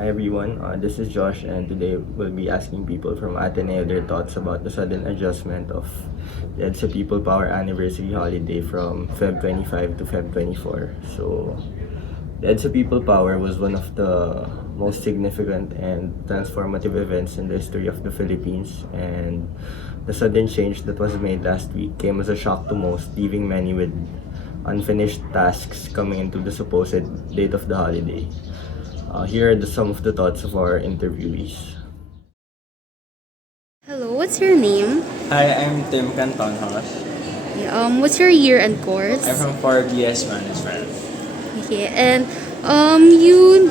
Hi everyone, this is Josh and today we'll be asking people from Ateneo their thoughts about the sudden adjustment of the EDSA People Power Anniversary holiday from Feb 25 to Feb 24. So, the EDSA People Power was one of the most significant and transformative events in the history of the Philippines, and the sudden change that was made last week came as a shock to most, leaving many with unfinished tasks coming into the supposed date of the holiday. Here are some of the thoughts of our interviewees. Hello, what's your name? Hi, I'm Tim Cantonhos. Yeah, what's your year and course? I'm from 4BS Management. Okay, and you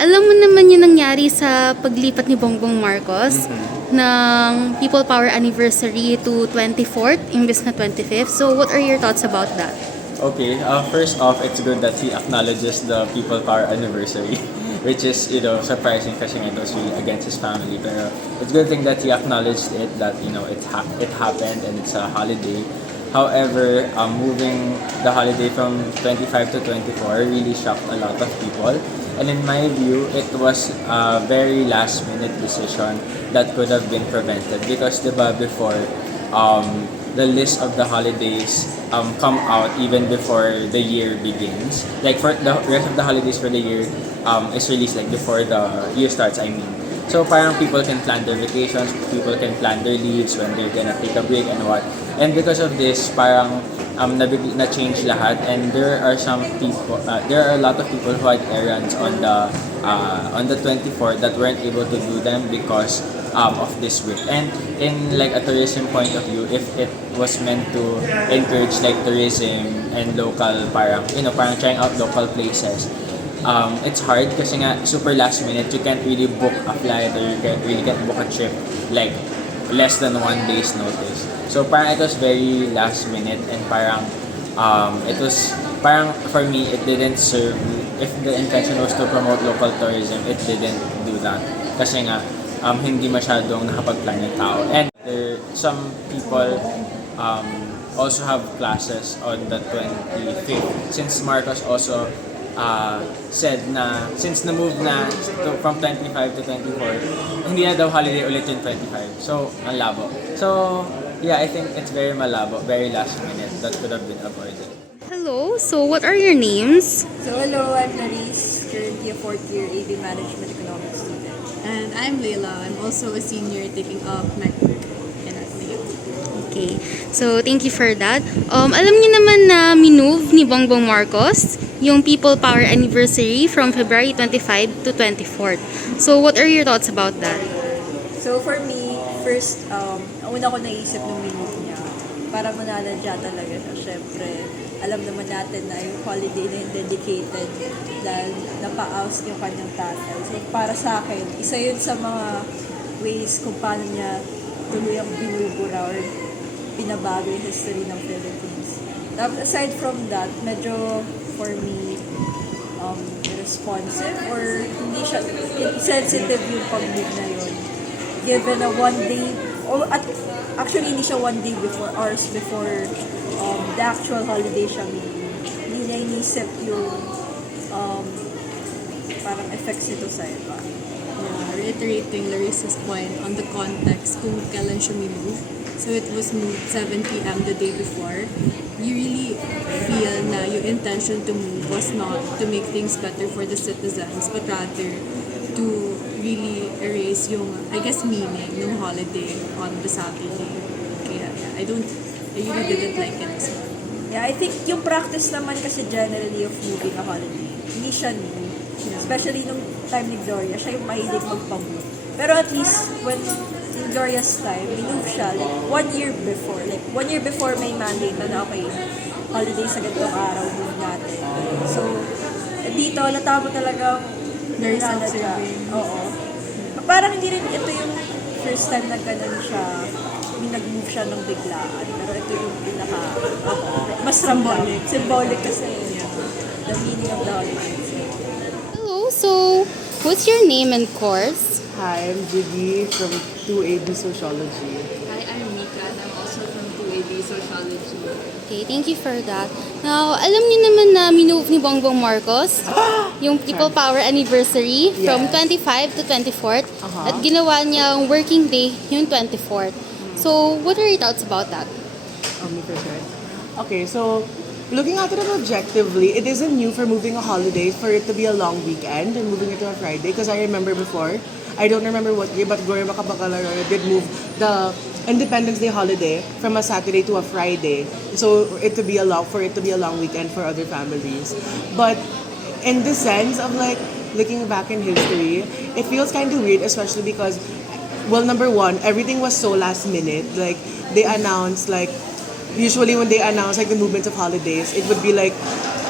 alam mo naman yung nangyari sa paglipat ni Bongbong Marcos ng People Power Anniversary to 24th imbes na 25th. So what are your thoughts about that? Okay, first off, it's good that he acknowledges the People Power Anniversary, which is, surprising kasi it was really against his family. Pero it's a good thing that he acknowledged it, that, it happened and it's a holiday. However, moving the holiday from 25 to 24 really shocked a lot of people. And in my view, it was a very last minute decision that could have been prevented because diba before the list of the holidays come out even before the year begins. Like for the rest of the holidays for the year is released like before the year starts, I mean. So parang people can plan their vacations, people can plan their leaves when they're gonna take a break and what. And because of this, parang na-change lahat, and there are a lot of people who had errands on the 24th that weren't able to do them because of this week. And in like a tourism point of view, if it was meant to encourage like tourism and local parang trying out local places, it's hard kasi nga super last minute, you can't really book a flight or you can't book a trip like less than 1 day's notice. So parang it was very last minute, and parang it was parang for me it didn't serve. If the intention was to promote local tourism, it didn't do that kasi nga hindi masyadong nakapag-plan yung tao. And some people also have classes on the 25th since Marcos also said na since na-move na from 25 to 24, hindi na daw holiday ulit yung 25. So, ang labo. So, yeah, I think it's very malabo, very last minute that could have been avoided. Hello, so what are your names? So hello, I'm Laris, currently a fourth year AV Management Economics student. And I'm Layla. I'm also a senior taking up Mech in Ateneo. Okay, so thank you for that. Alam niyo naman na minove ni Bongbong Marcos yung People Power Anniversary from February 25 to 24th. So what are your thoughts about that? So for me, first, ang una ko naisip nung minute niya, parang mananadya talaga siya. Siyempre, alam naman natin na yung holiday na yung dedicated dahil napa-oust yung kanyang tatay. So para sa akin, isa yun sa mga ways kung paano niya tuluyang binubura or binabago yung history ng Philippines. Tapos aside from that, medyo for me, responsive or hindi siya sensitive yung pag-move na yun. Given a one day, or actually hindi siya 1 day before, hours before the actual holiday siya hindi niya inisip yung parang effects nito sa iba. Yeah, reiterating Larissa's point on the context kung kailan siya move. So it was moved 7 p.m. the day before. You really feel na your intention to move was not to make things better for the citizens, but rather to really erase yung, I guess, meaning ng holiday on the Saturday. Kaya I really didn't like it as well. Yeah, I think yung practice naman kasi generally of moving a holiday, hindi siya new. Yeah. Especially nung time ni Gloria, siya yung mahilig magpamove. Pero at least, when in Gloria's time, minove siya, like 1 year before. Like, 1 year before may mandate na okay, holiday sa ganitong araw, move natin. So, dito, latabo talaga Very nalala siya. self-serving. Oo. Parang hindi rin ito yung first time na ganun siya, may nag-move siya ng biglaan. Pero ito yung pinaka, mas symbolic. Symbolic kasi the meaning of the holiday. Hello, so what's your name and course? Hi, I'm Jiggy from 2AB Sociology. Hi, I'm Mika and I'm also from 2AB Sociology. Okay, thank you for that. Now, alam niyo naman na minove ni Bongbong Marcos yung People Power Anniversary from Yes. 25 to 24th Uh-huh. at ginawa niyang working day yung 24th. So, what are your thoughts about that? Me first, right? Okay, so looking at it objectively, it isn't new for moving a holiday for it to be a long weekend and moving it to a Friday. Because I remember before, I don't remember what year, but Gloria Macapagal-Arroyo did move the Independence Day holiday from a Saturday to a Friday, so it to be a long weekend for other families. But in the sense of like looking back in history, it feels kind of weird, especially because, well, number one, everything was so last minute. Like they announced like usually when they announce like the movement of holidays, it would be like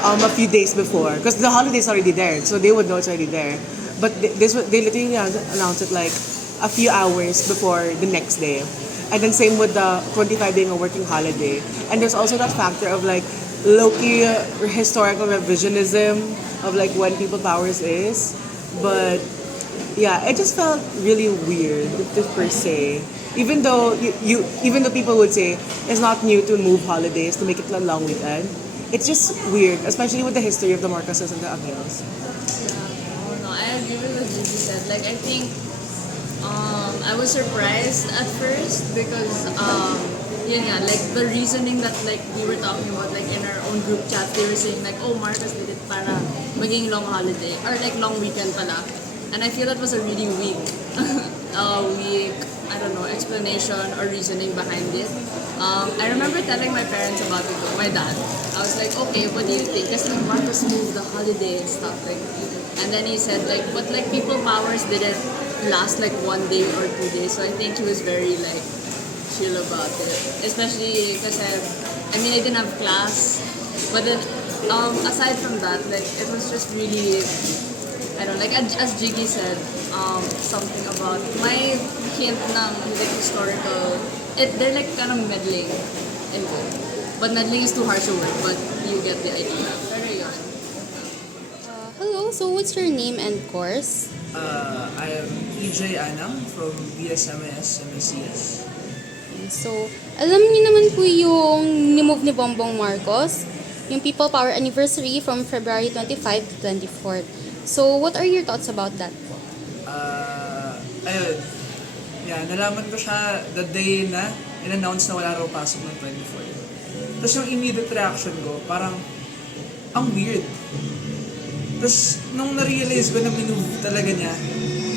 a few days before because the holiday's already there, so they would know it's already there. But they literally announced it like a few hours before the next day, and then same with the 25 being a working holiday. And there's also that factor of like low-key historical revisionism of like when people powers is, but yeah, it just felt really weird per se. Even though even though people would say it's not new to move holidays to make it a long weekend, it's just weird, especially with the history of the Marcoses and the Aguilos. Oh no, I agree with what Gigi said. Like I think I was surprised at first because yun nga, like the reasoning that like we were talking about like in our own group chat, they were saying like, oh, Marcos did it para maging long holiday or like long weekend pala. And I feel that was a really weak I don't know, explanation or reasoning behind it. I remember telling my parents about it, my dad. I was like, okay, what do you think? Kasi like Marcos moved the holiday and stuff like. And then he said like, but like people powers didn't last like 1 day or 2 days. So I think he was very like chill about it. Especially because I mean I didn't have class, but then aside from that, like it was just really. I don't know, like as Jiggy said, something about my hint ng like historical, they're like kind of meddling in it. But meddling is too harsh a word, but you get the idea. Pero yun. Hello, so what's your name and course? I am EJ Anang from BSMS MSCS. So, alam niyo naman po yung nimove ni Bongbong Marcos, yung People Power Anniversary from February 25 to 24th. So, what are your thoughts about that? Ayun. Yeah, nalaman ko siya the day na in-announce na wala raw pasok ng 24. Tapos yung immediate reaction ko, parang, ang weird. Tapos, nung na-realize ko na minove talaga niya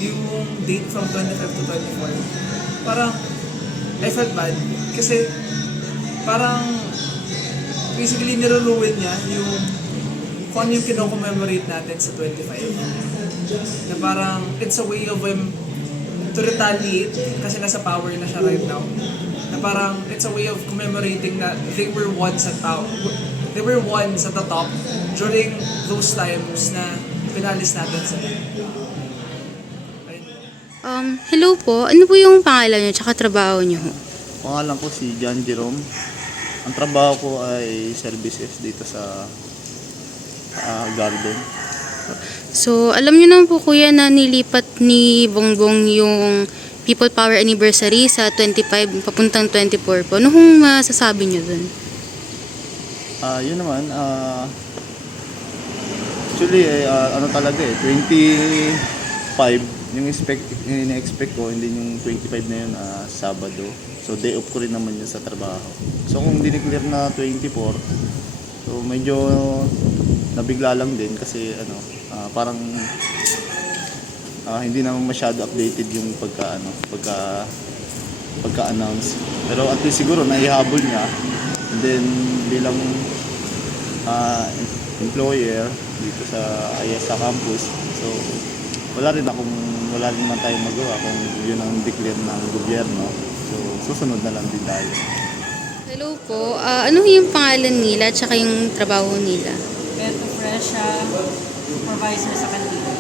yung date from 25 to 24, parang, I felt bad. Kasi, parang, basically, nire-ruin niya yung kung ano yung kino-commemorate natin sa 25. Na parang, it's a way of him to retaliate kasi nasa power na siya right now. Na parang, it's a way of commemorating na they were once at power. They were once at the top during those times na pinalis natin sila. Hello po. Ano po yung pangalan niyo tsaka trabaho niyo? Pangalan ko si John Jerome. Ang trabaho ko ay services dito sa garden. So, alam niyo naman po kuya na nilipat ni Bongbong yung People Power Anniversary sa 25 papuntang 24 po. Ano kung masasabi niyo dun? Yun naman, actually, ano talaga 25 yung ina-expect ko, hindi yung 25 na yun, Sabado. So, day off ko rin naman yun sa trabaho. So, kung dineclare na 24, so medyo nabigla lang din kasi parang hindi naman masyado updated yung pagka-announce. Pero at least siguro naihabol niya. And then bilang employer dito sa IESA campus, so wala rin naman tayong magawa kung yun ang declare ng gobyerno. So susunod na lang din tayo. Hello po. Ano yung pangalan nila tsaka yung trabaho nila? Beto Fresha, supervisor sa kantina.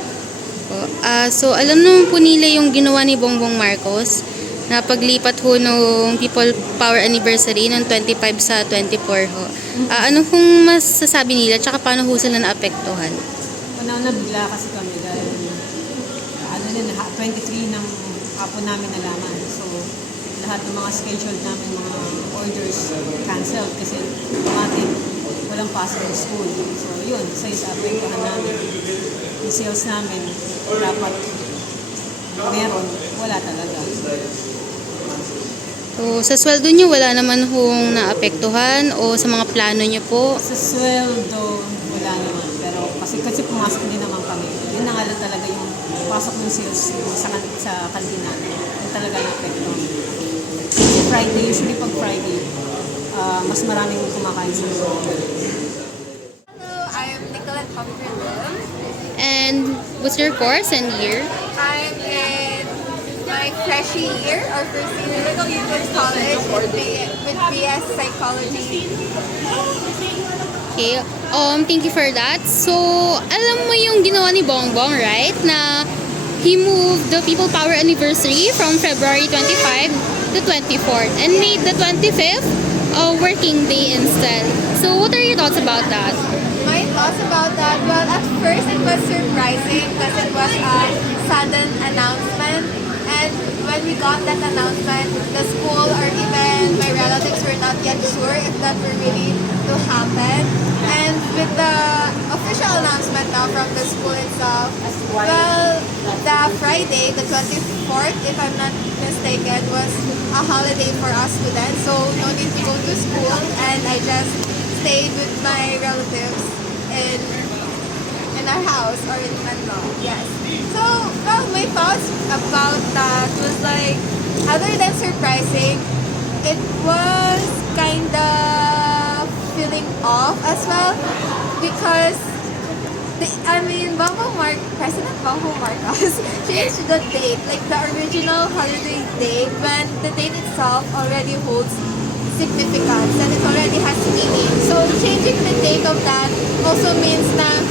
So, alam naman po nila yung ginawa ni Bongbong Marcos na paglipat ho ng People Power Anniversary ng 25 sa 24 ho. Ano kung masasabi nila tsaka paano ho sila naapektuhan? Una bigla kasi kami dahil 23 ng hapon namin nalaman. So, lahat ng mga scheduled namin, mga orders canceled kasi automatic, walang pasok ng school. So yun, sa apektuhan namin. Yung sales namin, dapat meron, wala talaga. So, sa sweldo niyo, wala naman hong naapektuhan o sa mga plano niyo po? Sa sweldo, wala naman. Pero kasi pumasok din naman kami. Yun na nga lang talaga yung pasok ng sales sa kantina. Yun talaga na-apekto. Kasi Friday, usually pag Friday, mas maraming kumakain sa loob. Hello, I am Nicolette Humphrey. And what's your course and year? I'm in my freshie year or first year in college with BS Psychology. Okay. Thank you for that. So, alam mo yung ginawa ni Bongbong, right? Na he moved the People Power Anniversary from February 25 to 24th and made the 25th a working day instead. So, what are your thoughts about that? My thoughts about that, well, at first it was surprising because it was a sudden announcement. And when we got that announcement, the school or even my relatives were not yet sure if that were really to happen. And with the official announcement now from the school itself, well, the Friday, the 24th, if I'm not mistaken, was a holiday for us students. So no need to go to school, and I just stayed with my relatives in our house or in Manila. Yes. So, well, my thoughts about that was like, other than surprising, it was kind of feeling off as well because President Bongbong Marcos changed the date, like the original holiday date, when the date itself already holds significance and it already has meaning. So changing the date of that also means that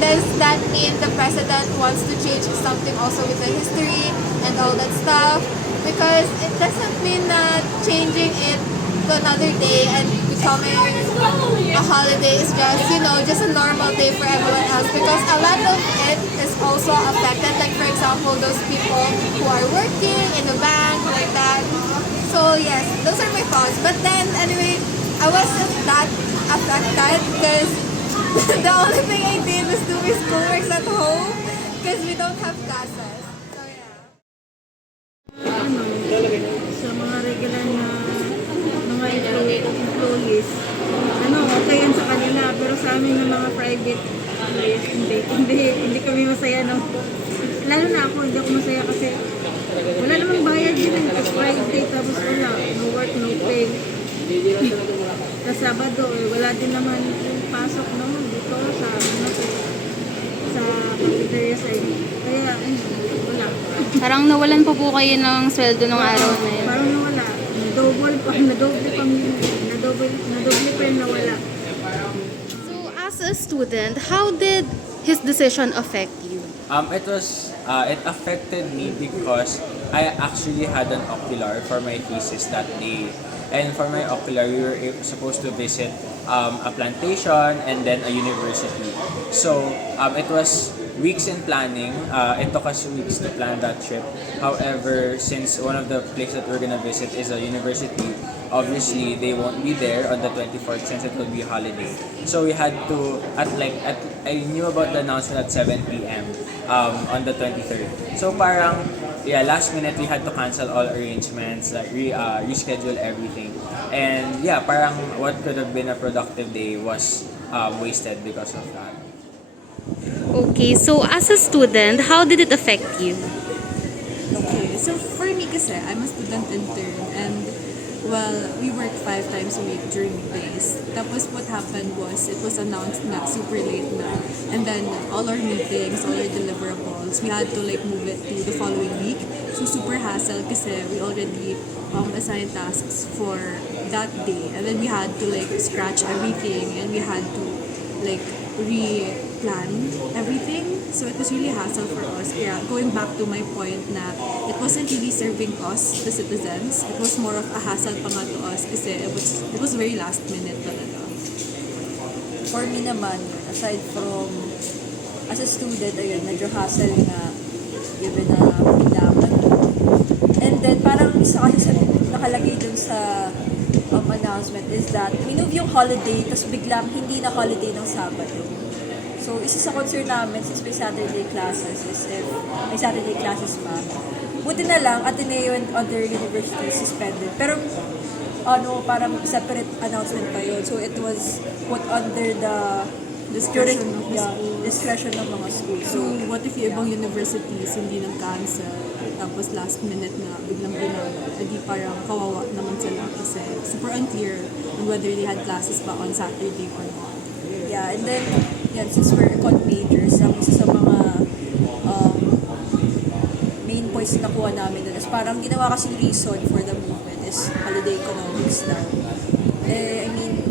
does that mean the president wants to change something also with the history and all that stuff? Because it doesn't mean that changing it to another day and becoming a holiday is just a normal day for everyone else, because a lot of it is also affected, like for example those people who are working in a bank like that. So yes, those are my thoughts. But then anyway, I wasn't that affected because the only thing I did was do my schoolworks at home because we don't have classes. So yeah. Sa mga regular na mga employees, okay yan sa kanila, pero sa amin ng mga private employees, hindi kami masaya, no? Lalo na ako, hindi ako masaya kasi wala namang bayad din, tapos Friday, tapos wala, no work, no pay. Sa Sabado, wala din naman yung pasok, no? Dito sa cafeteria side. Kaya, wala. Parang nawalan pa po kayo ng sweldo ng araw na yun. Parang nawala. Nadoble pa yung nawala. So, as a student, how did his decision affect you? It affected me because I actually had an ocular for my thesis that day. And for my ocular, we were supposed to visit a plantation and then a university. So it was weeks in planning. It took us weeks to plan that trip. However, since one of the places that we're gonna visit is a university, obviously they won't be there on the 24th since it will be a holiday. So we had to I knew about the announcement at 7 p.m. On the 23rd. So parang last minute we had to cancel all arrangements, like reschedule everything. And parang what could have been a productive day was wasted because of that. Okay, so as a student, how did it affect you? Okay, so for me kasi, I'm a student intern and well, we work 5 times a week during weekdays. Tapos what happened was, it was announced na super late na. And then all our meetings, all our deliverables, we had to like move it to the following week. So super hassle kasi we already assigned tasks for that day. And then we had to like scratch everything and we had to like re-plan everything. So it was really hassle for us. Yeah, going back to my point na it wasn't really serving us, the citizens. It was more of a hassle pa nga to us kasi it was very last minute talaga. For me naman, aside from as a student, ayun, medyo hassle nga given na dapat. And then parang isa kasi sa nakalagay dun sa announcement is that minove yung holiday, tapos biglang hindi na holiday ng Sabado. So, isa sa concern namin since may Saturday classes is if may Saturday classes pa, buti na lang, Ateneo and other universities suspended. Pero, parang separate announcement pa yun. So, it was put under the discretion ng mga schools. So, what if yung ibang universities hindi nag-cancel, tapos last minute na biglang binago, edi parang kawawa naman sila kasi super unclear on whether they had classes pa on Saturday or not. Yeah, and then, since we're econ majors, ang isa sa mga main points na nakuha namin doon is parang ginawa kasing reason for the movement is holiday economics daw. I mean,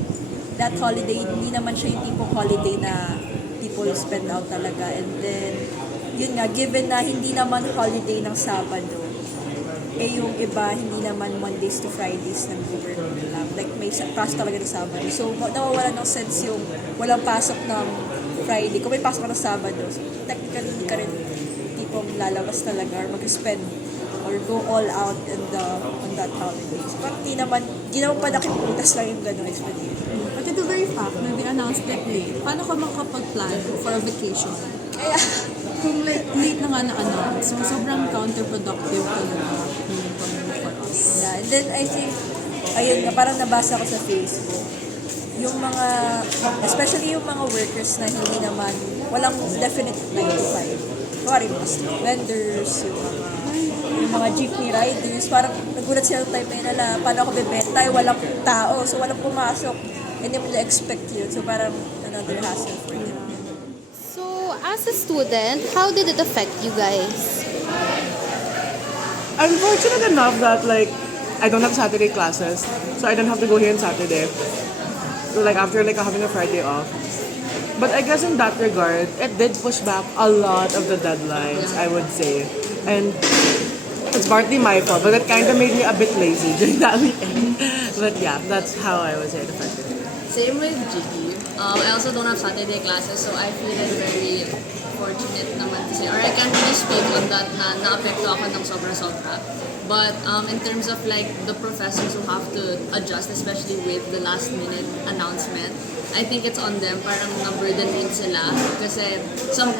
that holiday, hindi naman siya yung tipong holiday na people spend out talaga. And then, yun nga, given na hindi naman holiday ng Sabado, yung iba, hindi naman Mondays to Fridays nag-work lang. Like, may pasok talaga ng Sabado. So, nawawala ng sense yung walang pasok ng Friday. Kung may pasok ka ng Sabado, so, technically, hindi ka rin tipong lalabas talaga or mag-spend or go all out on that holiday. So, parang di naman pa nakiputas lang yung gano'ng explanation. But to the very fact na they announced it late, paano ka makapag-plan for a vacation? Kung late na nga na-announce, so sobrang counterproductive talaga for us. Yeah, and then I think, ayun nga, parang nabasa ko sa Facebook, yung mga, especially yung mga workers na hindi naman, walang definite 9 to 5. Kuwari, mga street vendors, yung mga jeepney riders, parang nagulat sila ng time na yun na paano ako bebenta, walang tao, so walang pumasok, hindi mo na-expect yun, so parang another hassle for them. So, as a student, how did it affect you guys? I'm fortunate enough that like I don't have Saturday classes, so I don't have to go here on Saturday. So like after like having a Friday off. But I guess in that regard, it did push back a lot of the deadlines, I would say. And it's partly my fault, but it kind of made me a bit lazy during that weekend. But yeah, that's how I would say it affected me. Same with Gigi. I also don't have Saturday classes, so I feel very fortunate naman kasi, or I can't really speak on that na naapekto ako ng sobra-sobra. But in terms of like the professors who have to adjust, especially with the last minute announcement, I think it's on them. Parang na-burden din sila kasi some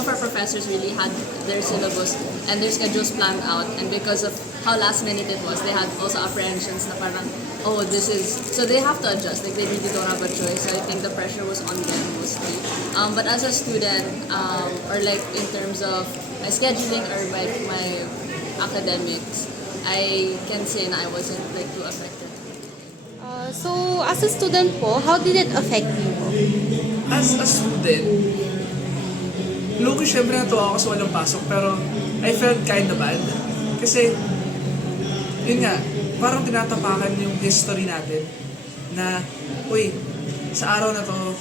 of our professors really had their syllabus and their schedules planned out, and because of how last minute it was, they had also apprehensions na parang, oh, this is, so they have to adjust, like they really don't have a choice. So I think the pressure was on them mostly. But as a student, or like in terms of my scheduling or like my academics, I can say na I wasn't like too affected. So, as a student po, how did it affect you? As a student, low-key syempre natuwa ako kasi walang pasok, pero I felt kinda bad. Kasi, yun nga, parang tinatapakan yung history natin na, uy, sa araw na to,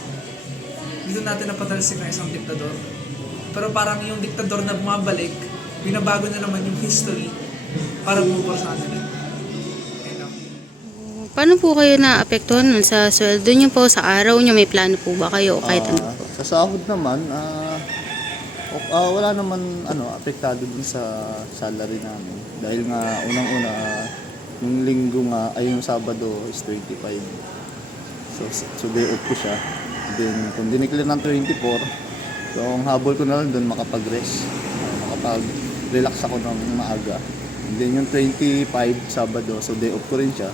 dito natin napatalsik na isang diktador. Pero parang yung diktador na bumabalik, binabago na naman yung history para bumupor sa kanila. Paano po kayo naapektuhan nun sa sweldo nyo po, sa araw nyo? May plano po ba kayo? Kahit ano po? Sa sahod naman, wala naman apektado din sa salary namin. Dahil nga unang-una, yung linggo nga, ay yung Sabado is 25. So day off ko siya. Then kung dineclare ng 24, so ang habol ko na lang doon makapag-rest. Makapag-relax ako ng maaga. And then yung 25 Sabado, so day off ko rin siya.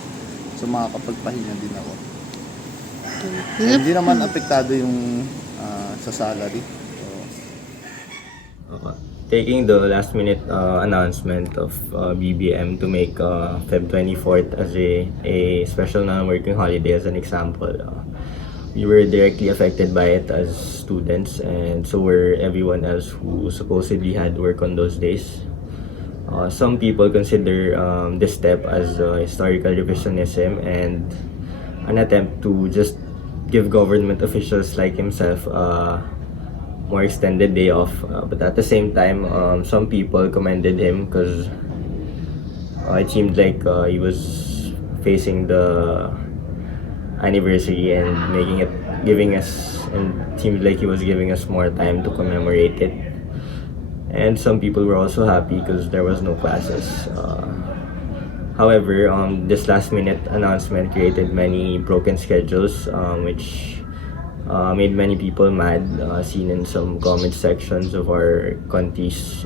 So makakapagpahinga din ako. So, hindi naman apektado yung sa salary. Okay. Taking the last minute announcement of BBM to make Feb 24th as a special non-working holiday as an example, we were directly affected by it as students, and so were everyone else who supposedly had work on those days. Some people consider this step as historical revisionism and an attempt to just give government officials like himself more extended day off. But at the same time, some people commended him because it seemed like he was facing the anniversary and seemed like he was giving us more time to commemorate it. And some people were also happy because there was no classes. However, this last-minute announcement created many broken schedules, which made many people mad, seen in some comment sections of our country's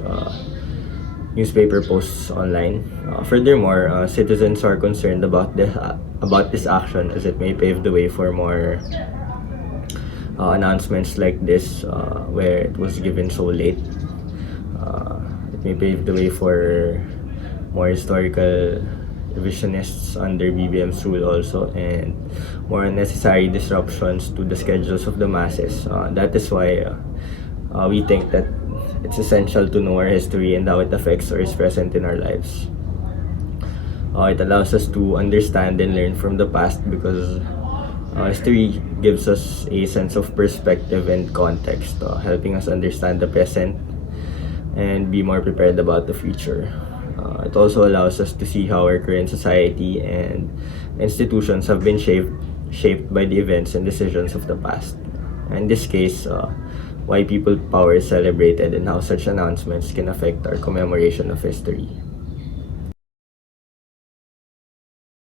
newspaper posts online. Furthermore, citizens are concerned about this action as it may pave the way for more announcements like this, where it was given so late. It may pave the way for more historical revisionists under BBM's rule also, and more unnecessary disruptions to the schedules of the masses. That is why we think that it's essential to know our history and how it affects or is present in our lives. It allows us to understand and learn from the past because history gives us a sense of perspective and context, helping us understand the present and be more prepared about the future. It also allows us to see how our current society and institutions have been shaped by the events and decisions of the past. In this case, why people power is celebrated and how such announcements can affect our commemoration of history.